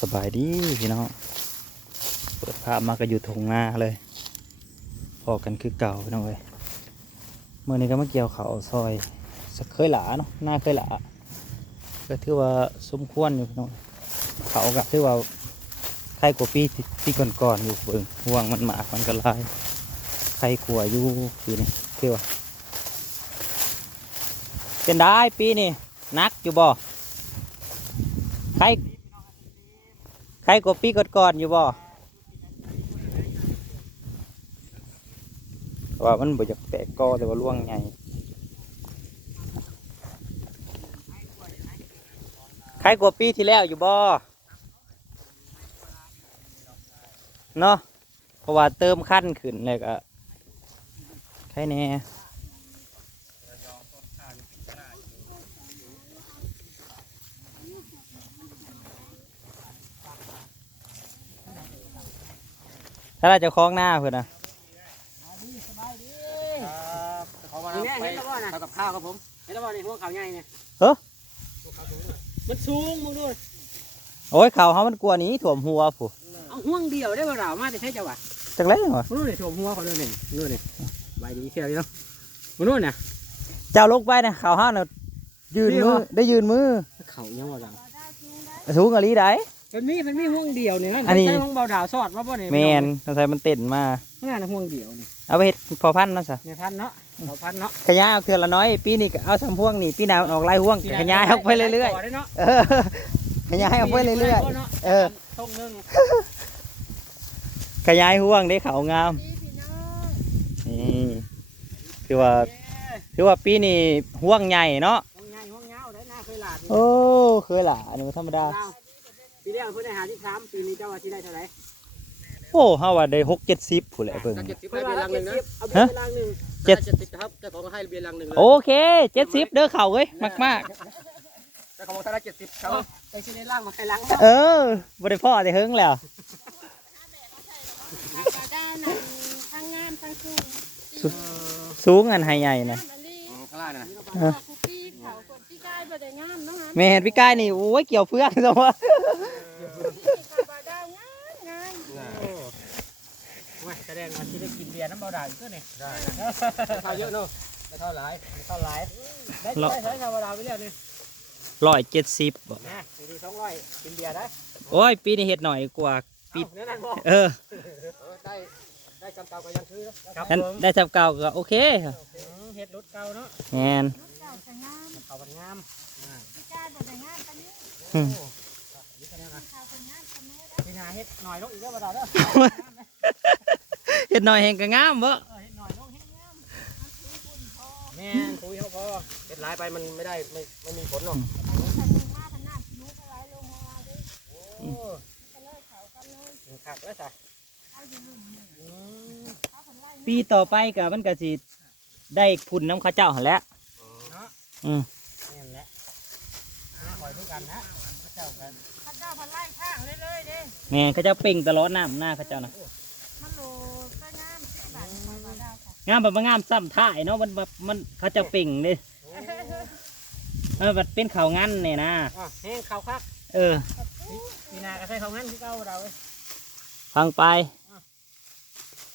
สบายดีพี่น้อง เปิดภาพมาก็อยู่ทงนาเลย พอกันคือเก่าพี่น้องเว้ยเมื่อนี้ก็มาเกี่ยวเขาซอยสักเคยหลาเนาะหน้าเคยหลาก็ถือว่าสมควรอยู่พี่น้องเขาก็ถือว่าใครกว่าปีที่ปีก่อนๆอยู่เบิ่งห่วงมันหมากมันก็ลายใครกลัวอยู่ปีนี้ถือว่าเป็นได้ปีนี้นักอยู่บ่ใคร ใครกว่าปีก่อนๆอยู่บ่ว่ามันบ่อยากแตกกอแต่ว่าล่วงใหญ่ใครกว่าปีที่แล้วอยู่บ่เนาะเพราะว่าเติมขั้นขึ้นเลยก็ใครแน่ ถ้าเราจะคล้องหน้าเพื่อนนะเขามาไปทำกับข้าวครับผมเห็นแล้วบ่นี่พวกเขาใหญ่เนี่ยเอ้อมันสูงมึงดูโอ้ยเขาเขามันกลัวหนี้ถ่วมหัวผู้เอาห่วงเดียวได้บ่เรามาแต่ใช่จังหวะจังไรวะมึงดูนี่ถ่วมหัวเขาด้วยนี่มึงดูนี่ใบดีเชียวอยู่เนาะมึงดูเนี่ยเจ้าลกไปนะเขาห้าน่ะยืนนี่มือวะได้ยืนมือเขายังบ่เราสูงกะลีได้ มันมีมันมีห่วงเดียวนี่นะอันนี้ ใช่ห่วงเบาดาวสอดว่าบ่นี่แมนสงสัยมันเต้นมางานห่วงเดียวนี่เอาไปเห็ดพอพันธุ์เนาะสะเนี่ยพันเนาะเขาพันเนาะขยายเอาเทือละน้อย ปีนี้ก็เอาสามพวงนี่ปีหน้ามันออกลายห่วงขยายเอาไปเรื่อยๆเนาะๆเออขยายเอาไปเรื่อยๆ เออตรงนึงขยายห่วงได้เขางามนี่คือว่าคือว่าปีนี้ห่วงใหญ่เนาะห่วงใหญ่ห่วงยาวได้หน้าเคยหลาดโอ้เคยหล่ะนี่มันธรรมดา ปีแรกเพิ่นได้หาที่3ปีนี้เจ้าว่าสิได้เท่าไหร่โอ้เฮาว่าได้หกเจ็ดสิบผู้นแหละเพิ่ง เจ็ดสิบให้เบียร์ลังหนึ่งนะเอาเบียร์ลังหนึ่งเจ็ด เจ็ดสิบครับเจ้าของให้เบียร์ลังหนึ่งเลยโอเคเจ็ดสิบเด้อเข่าเว้ยมากมากเจ้าของธนาเจ็ดสิบเขาไปซื้อในล่างมาให้ลังๆเออบริพ่อได้เฮิงแล้วด้านนั้นทั้งงามทั้งสูงสูงอันไฮใหญ่นะงามอันนี้ข้างล่างนะคุกกี้เขาคนที่ กายบ่ได้งามเนาะฮะแม่เห็นพี่กายนี่โอ้ยเกี่ยวเฟืองซะว่าเขาบ่ได้งามงามไม่แสดงว่าที่ได้กินเบียร์น้ำเบาด่างก็เนี่ยได้เท่าเยอะเนาะไม่เท่าหลายไม่เท่าหลายได้ได้ใช้ชาวเบาด่างไปเรื่อยนี่ร้อยเจ็ดสิบนะปีนี้สองร้อยกินเบียร์ได้โอ้ยปีนี้เห็ดหน่อยกว่าปิดเนื้อนั่นบ่เออได้ได้จำเก่าก็ยังซื้อครับนั้นได้สับเก่าก็โอเคเฮ็ดรถเก่าเนาะแมนเจ้าจะงามเขาบันงาม อืมนี่คะแนนนะเขาคนงามปานนี้พี่นาเฮ็ดหน่อยลงอีกแล้วเบาด่างเด้อเห็ดหน่อยแห่งก็งามบ่เออเฮ็ดหน่อยลงเฮ็ดงามแม่นคุยเขาพอเฮ็ดหลายไปมันไม่ได้ไม่ไม่มีผลหรอกคันมาขนาดนู้นก็ไหลลงมาเด้โอ้ก็เลยเขากันเลยขัดแล้วจ้ะเอาอยู่ลุ่มนี่อืมเขาคนไล่ปีต่อไปก็มันก็สิได้พุ่นน้ำข้าวเจ้าหั่นแหล้วเนาะอืมนี่นแหละ หาหอยทุกกันนะเจ้ากันเขาเจ้าคนไล่ข้างเรื่อยๆเด้แม่นเขาเจ้าเป่งตลอดน้ำหน้าเขาเจ้านะมันโลก็งามสิบบาทบ่ได้ค่ะงามแบบว่างามซ้ำท่ายเนาะมันแบบมันเขาเจะเป่งเลยเออแบบเป็นเขาวงั้นเนี่ยนะอะแห้งข้าวคักเออปีนาก็ใช้ข้าวงั้นที่เก่าเราเว้ยฟังไป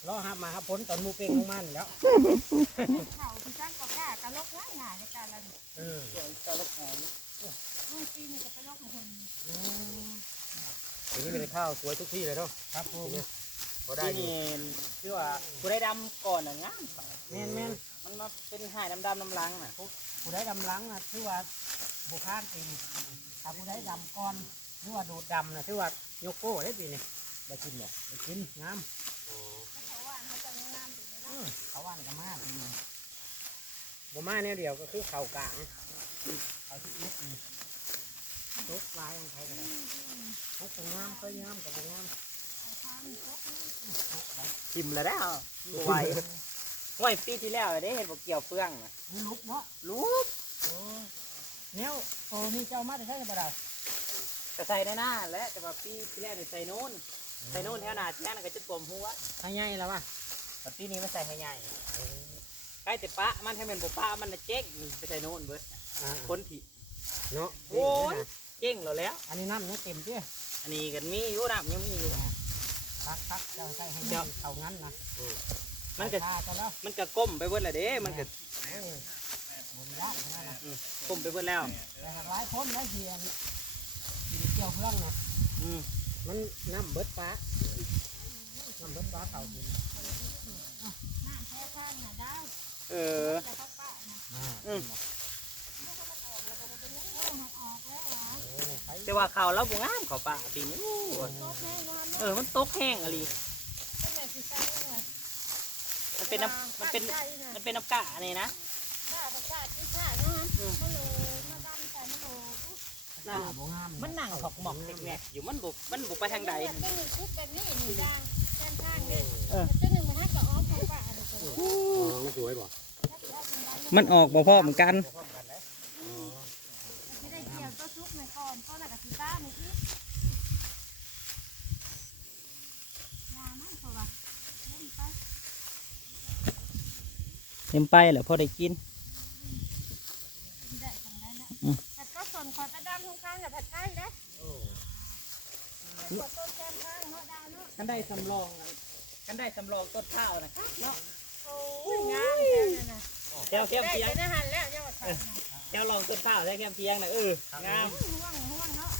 รอหับมาครับพ้นตอนหมูเป่งลงมานี่แล้วเขาที่จ้างก็กล้ากะลกง่ายง่ายในการละเออเจ้าลูกหอม อืมปีนี้จะไปลกของคน ทีนี้เป็นข้าวสวยทุกที่เลยเนาะครับผมพอได้ที่อยู่นี่คือว่าผู้ได้ดำก่อนน่ะงามแม่นแม่นมันมาเป็นหายดำดำน้ำลังน่ะผู้ได้ดำหลังอะถือว่าบุคานปีนี้ถ้าผู้ได้ดำก่อนหรือว่าดูดดำนะถือว่ายกโก้ได้ปีนี้ได้กินเนี่ยได้กินงามเขาว่าเขาจะงามอยู่นะเขาว่านกันมากปีนี้บ่มาแนวเดียวก็คือเข่ากลางเขาที่นิดนี่ ทุกลายของใครก็ได้ทุกก็งามเคยงามกับบ่งามทิมแล้วได้เหรอไหวไหวปีที่แล้วได้เห็นบอกเกี่ยวเฟืองน่ะนี่ลุกเนาะลูกโอ้แนวโอ้นี่เจ้ามาได้ใช่บ่ได้ก็ใส่ได้หน้าแหละแต่ว่าปีที่แล้วนี่ใส่โน่นใส่โน่นแถวหน้าที่นั่นก็จะกลมหัวให้ใหญ่แล้วว่ะแต่ปีนี้มันใส่ให้ใหญ่ใกล้แต่ปะมันให้มันบ่ปะมันน่ะเจ๊กนี่ไปใส่โน่นเบิดอ่าคนผีเนาะโอ้ยน เก่งแล้วแหล้ว อันนี้น้ำยังเต็มเจ้อันนี้กันมีอยู่น้ำยังมีอยู่พักพักจะใส่ให้เดี๋ยวเขางั้นนะมันก็ชาจะแล้วมันก็ก้มไปเบิดและเด้มันก็โอ้ยบนยากขนาดนั้นก้มไปเบิดแล้วแต่หากหลายคนหลายเทียนกินเกี่ยวเครื่องนะอืมมันน้ำเบิดฟ้าน้ำเบิดฟ้าเขากินน้ำแพ้ข้างน่ะได้เออแต่เขาปะนะอืมเออมันออกแล้วหรอโอ้ใช้ แต่ว่าเขาวเราบ่งามเขาป่าปีนี้โอ้ยโตแห้งนอนเออมันตกแห้งอะไรเป็นแบบสิใส่เลยมันเป็นน้ำมันเป็นใจนะมันเป็นน้ำกะนี่นะข้าประกาศที่ข้าเนาะมันโลมาดำใส่มันโลหน้าบ่งามมันนั่งหอกหมอกแงกๆอยู่มันบุมันบุไปทางใดเป็นหนึ่งชุดแบบนี้หนึ่งด่างแทนข้างเลยเออเป็นหนึ่งมันให้กับออฟของป่าเลยคนอ๋อมันสวยบ่มันออกบ่พอเหมือนกัน ไม่ได้เกี่ยวก็ชุบในก่อนก็หนักกับสีต้าในที่ยามันเขาว่าเล่นไป เต็มไปแหละพอได้กินได้ทางได้นะอืมแต่ก็ส่วนขอจะดำทุกครั้งแต่ผัดไทยนะขอต้นแกมข้างเนาะดาวเนาะกันได้สำรองกันได้สำรองต้นข้าวนะครับเนาะโอ้ยงามแค่นั้นนะแก้วแก้มได้เพียงเป็นอาหารแล้วยังว่าขายนะแก้วลองต้นข้าวได้แก้มเพียงนะเอองามห่วงห่วงเนาะ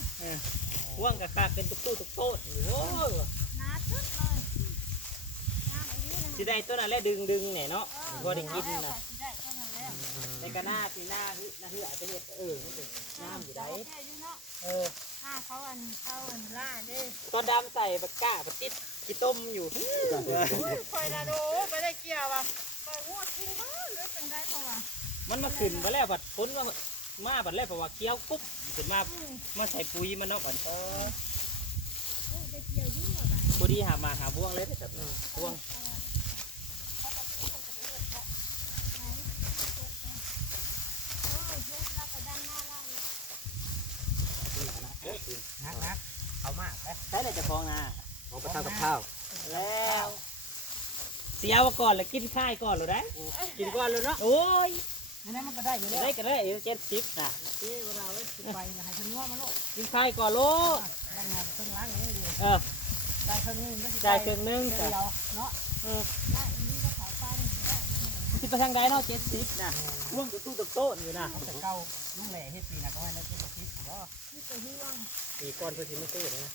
ห่วงกับขาดเป็นตุ๊กตู้ตุ๊กโต๊ดโอ้ยหนาทึบเลยงามอันนี้นะสิได้ตัวนั้นแหละดึงดึงเนี่ยเนาะ พอได้กินนะในกระหน้าปีหน้าฮึหน้าเหือาจจะเห็ดเออมันเป็นงามอยู่ได้เอยู่เนเออถ้าเขาอันเขาอันล่าเด้ตอนดำใส่บักก้าบักติดกีต้มอยู่คอยนะดูไปได้เกี่ยวอะไปหัวกินบ้าหรือเป็นได้เพราะว่ามันมาขึ้นมาแล้วบัดพ้นมามาบัดแล้วเพราะว่าเคี้ยวกุ๊บขึ้นมามาใส่ปุ๋ยมันเนาะบัดเฮ้ยได้เกี่ยวยู่อะบ้าพอดีหามาหาบ่วงเลยแต่แบบบ่วง นักนักเอามาก เลยใช่เลยจะฟองนะเอาไปทำกับข้าวแล้วเสียว่าก่อนแล้วกินข้ายก่อนเลยได้กินก่อนเลยเนาะโอ้ยนี่นมันก็ได้อยู่แล้วได้ก็ได้เจ็ดสิบนะที่เวลาไว้ไปนะให้เพิ่นนัวมาโลกกินข้ายก่อนโลดล้างงานเครื่องล้างอย่างนี้ดีเออได้เครื่องนึงไม่จ่ายครึ่งหนึงเดีจ้ะยวเนาะได้อันนี้ก็ขายไปได้สิไปทางใดเนาะเจ็ดสิบนะร่วมกับตู้ตะโต้นอยู่นะแต่เก่าลุงแหล่เฮ็ดปีนะก็ให้ได้ที่คิดว่านี่ตัวห่วงปีก่อนเพิ่นสิมาซื้อนะ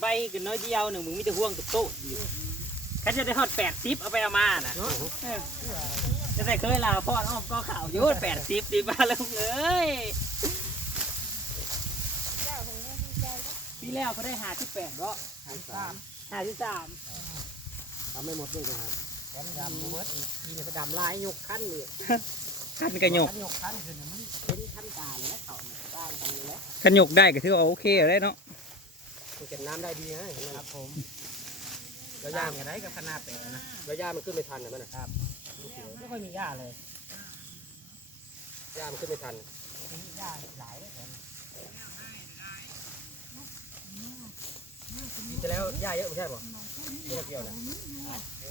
ใบกันน้อยเดียวหนึ่งมึงมีแต่ห่วงตะโต้นอยู่แค่จะได้ฮอดแปดสิบเอาไปเอามาน่ะเนาะเออจะได้เคยลาพ่ออ้อมก็ข่าวอยู่แปดสิบดีบ้าแล้วเอ้ยเจ้าของยังดีใจก็ปีแล้วเขาได้หาที่แปดเนาะหาสามหาที่สามทำไม่หมดด้วยนะแถมดำเบิดอีกทีนี่ก็ดำลายยกขั้นนี่ขันกระหยกขั้นยกขั้นคือมันเป็นขั้นตาเลยนะเขาเนี่ยสร้างกันเลยนะขันหยกได้ก็ถือว่าโอเคได้เนาะ มันเก็บน้ำได้ดีนะเห็นไหมครับผมแล้วยามันได้กับขนาดแปลนะ แล้วยามันขึ้นไม่ทันนะมันนะครับไม่ค่อยมีหญ้าเลยหญ้ามันขึ้นไม่ทันหญ้าหลายเลยปีที่แล้วหญ้าเยอะไม่ใช่ป่ะที่เราเกี่ยวนะ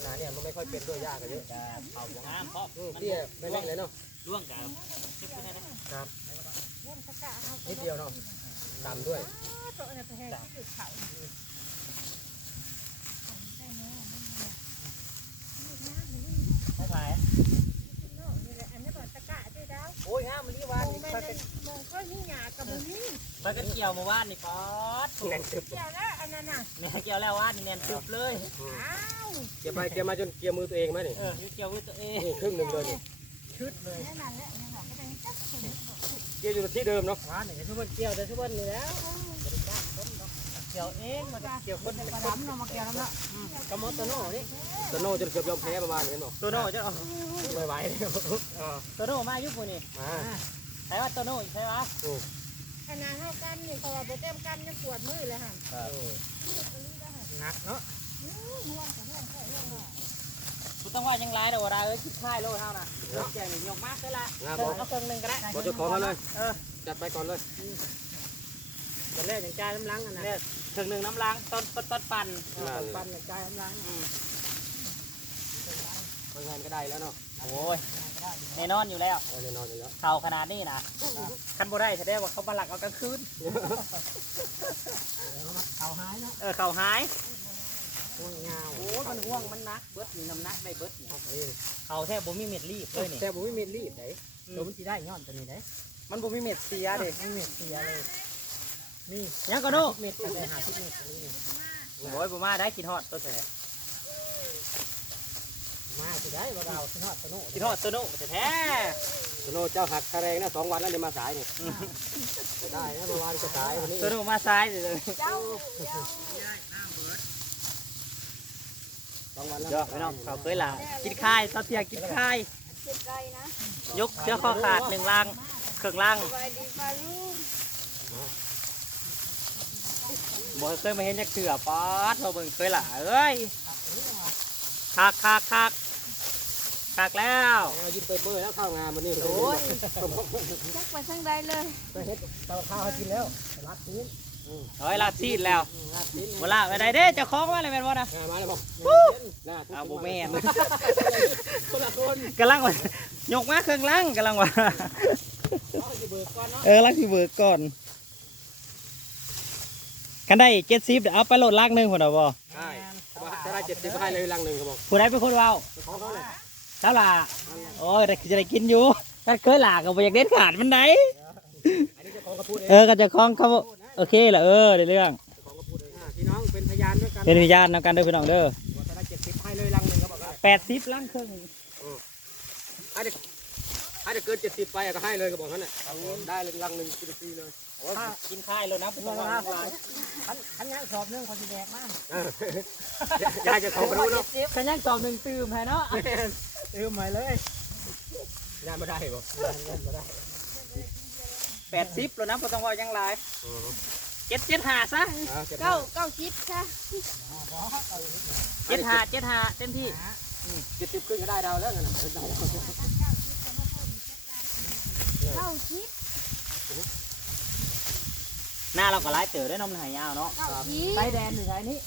นาเนี่ยมันไม่ค่อยเป็นด้วยหญ้าก็เยอะเอาหัวงามเพราะอืมเตี้ยไม่เล็กเลยเนาะร่วงกับครับเล่นตะกะเขานิดเดียวเนาะ ดำด้วยตัวเนี่ยไปให้ที่จุดเขาได้เนาะนั่นแหละนี่น้ำมันนี่ไม่ขายเนาะนี่แหละอันนี้บอกตะกะด้วยดาวโอ้ยงามมันนี่วานมองนี่แม่ไปนมองค่อยมีหยากับบุนี่ไปกันเกี่ยวมาว่านนี่ป๊อดแน่นตึบเกี่ยวแล้วอันนั้นน่ะแม่เกี่ยวแล้วว่านนี่แน่นตึบเลยอ้าวเกี่ยวไปเกี่ยวมาจนเกี่ยวมือตัวเองไหมนี่เออเกี่ยว with ตัวเองนี่ครึ่งหนึ่งเลยนี่ชุดเลยนั่นแหละ เกี่ยวอยู่ที่เดิมเนาะว้านี่ทุกคนเกี่ยวแต่ทุกคนนี่แล้วเกี่ยวเองมันเกี่ยวคนปลาดำเนาะมาเกี่ยวน้ำละกระมอตโตโน่นี่โตโน่จนเกือบยอมแพ้ประมาณนี้เนาะตัวโน่จะเอาไม่ไหวเลยตัวโน่มาอยู่ปุ่นี่มาใช่ว่าตัวโน่ใช่ปะขนาดเท่ากันนี่เขาว่าไปเต็มกันยังปวดมือเลยฮะหนักเนาะ ห่วงกับห่วงแค่ห่วงว่ากูต้องว่ายังไรเดี๋ยวเราเอ้ยคิดค่ายโลเท่าน่ะแจงหนึ่งยกมากเลยละงามเอบออเอาเครื่องหนึ่งก็ได้บอกเจ้าของเขาเลยเออจัดไปก่อนเลยตอนแรกอย่างจ่ายน้ำล้างกันนะเนี่ยเครื่องหนึ่งน้ำล้างต้นต้นต้นปั่นปันอย่างจ่ายน้ำล้างอืมบางงานก็ได้แล้วเนาะโอ้ยแน่นอนอยู่แล้วเออแน่นอนอยู่แล้วเข่าขนาดนี้นะคันบ่ได้แสดงว่าเขาบาลักเอากลางคืนเขาหายเนาะเออเข่าหาย ห่วงยาวโอ้ยมันห่วงมันนักเบิดนี่น้ำหนักได้เบิดนี่เออเข่าแทบบ่มีเม็ดรีบเลยนี่แต่ผมไม่มีรีดไหนตัวมันสิได้ย้อนตัวนี้ไหนมันบ่มีเม็ดเสียเด้ไม่มีเสียเลยนี่ยังก็ดูเม็ดแต่หาสิบเม็ดนี่โอ้ยบ่มาได้กินฮอดตัวแท้มาสิได้บ่เราสิฮอดตะโน่กินฮอดตัวโน้แท้ตะโน่เจ้าหักคาแรงนะสองวันแล้วเดี๋ยวมาสายนี่ได้นะเมื่อวานก็สายวันนี้ตัวโน้มาซ้ายเลยเจ้าสองวันแล้ว เดี๋ยวพี่น้องเขาเคยล่ะกินข้ายตอนเที่ยงกินข้ายเจ็บไรนะยกเสื้อข้อขาดหนึ่งลังเครื่องลังสบายดีปลาลูกบ่เคยมาเห็นจักเถื่อป๊อดเราเบิ่งเคยล่ะเอ้ยคักคักคักคักแล้วเอายิ้มเปิดเบอร์แล้วเข้างานวันนี้โอ้ยจักไปทางใดเลย ไปเฮ็ดตะข้าวให้กินแล้วรัดซีน เฮ้ยลาดซีดแล้วเวลาไปไหนเด้เจะคล้าของมาเลยแม่นบ่นะงานมาแล้วบอกน่าเอาบ่แม่นคนละคนกำลังว่ายกมาเครื่องลังกำลังว่าเอาสิเบิกก่อนเนาะเออลังสิเบิกก่อนกันได้เจ็ดสิบเดี๋ยวเอาไปโหลดลักหนึ่งคนเดียวบ่ใช่ถ้าได้เจ็ดสิบให้เลยลังหนึ่งเขาบอกผู้ใดเป็นคนเว้าของเขาเลยแล้วล่ะโอ้ยแต่จะได้กินอยู่ถ้าเคยหลากก็บ่อยากเด็ดขาดมันไหนอันนี้เจ้าของก็พูดเองเออก็จะคล้องเขา โอเคเหรอเออในเรื่องเจ้าของก็พูดเอง อ่าพี่น้องเป็นพยานด้วยกันเป็นพยานนำกันเด้อพี่น้องเด้อว่าถ้าได้เจ็ดสิบให้เลยลังหนึ่งเขาบอกว่าแปดสิบลังครึ่งให้ได้ให้ได้เกินเจ็ดสิบไปอะก็ให้เลยก็บอกนั่นแหละได้เลยลังหนึ่งกินฟรีเลยถ้ากินข้ายเลยนะเป็นว่าขันขันย่างสอบเรื่องเขาจะแดกมากยายจะของกระดูเนาะขยันสอบหนึ่งตื่มให้เนาะลืมใหม่เลยยายไม่ได้บ่ยายไม่ได้ แปดสิบแล้วนะบ่ต้องว่ายังหลายเจ็ดเจ็ดห้าซะเก้าเก้าชิปค่ะเจ็ดห้าเจ็ดห้าเต็มที่เจ็ดสิบขึ้นก็ได้ดาวแล้วกันนะได้ดาวเก้าชิปหน้าเราก็ไล่เต๋อได้นมหายยาวเนาะเก้าชิปไล่แดนอยู่ไหนนี่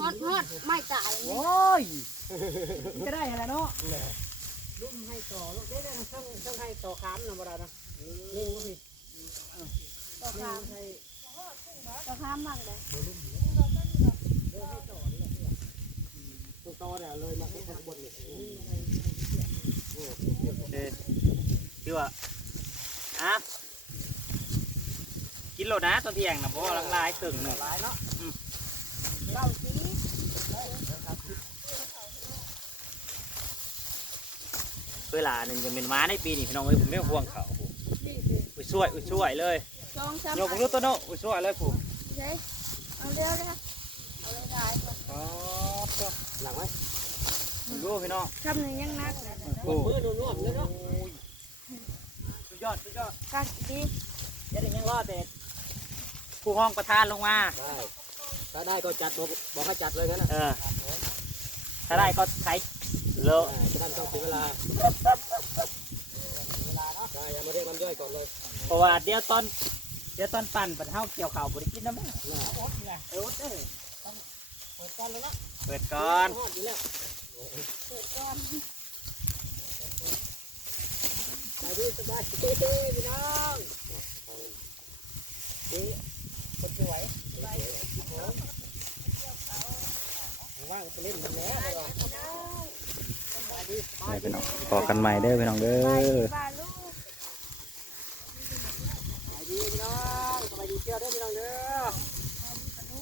ฮอดฮอดไม่ตายโอ้ยก็ได้อะไรเนาะลุ่มให้ต่อลูกได้ได้ต้องต้องให้ต่อค้ำนะบ่ได้นะ นี่ก็พี่ต่อคามต่อคามมากเลยตัวต่อเนี่ยเลยมาข้างบนนี่คือว่าอะกินโลนะตอนเที่ยงนะเพราะว่าลายครึ่งหนึ่งลายเนาะเก้าชิปเวลาหนึ่งจะเป็นม้าในปีนี้พี่น้องเอ้ยผมไม่ห่วงเขา ช่วยอุ้ยช่วยเลยสองสามโยกผมรู้ตัวโน้อุ้ยช่วยเลยผมใช่เอาเร็วเลยค่ะเอาเลยได้ก่อนอ๋อหลังไหมดูพี่น้องคำหนึ่งยังนักเลยโอ้มือนุ่มๆเลยเนาะสุดยอดสุดยอดกัดดีจะได้ยังรอดแต่ผู้ห้องประธานลงมาได้ถ้าได้ก็จัดบอกบอกให้จัดเลยงั้นน่ะเออถ้าได้ก็ใช้เลอะจะได้ไม่ต้องเสียเวลาได้อย่ามาเรียกน้ำย่อยก่อนเลย เพราะว่าเดี๋ยวตอน เดี๋ยวตอนปั่นปันเท้าเกี่ยวข่าวบริกินน้ำมันน่าเออเออเปิดกันเลยนะเปิดก่อนฮอดอยู่แล้วเปิดก่อนสบายดีสบายดีพี่น้องเอ๊ะคนสวยสบายว่างไปเล่นมันแล้วเลยว่ะสบายดีสบายดีพี่น้องพอกันใหม่เด้อพี่น้องเด้อ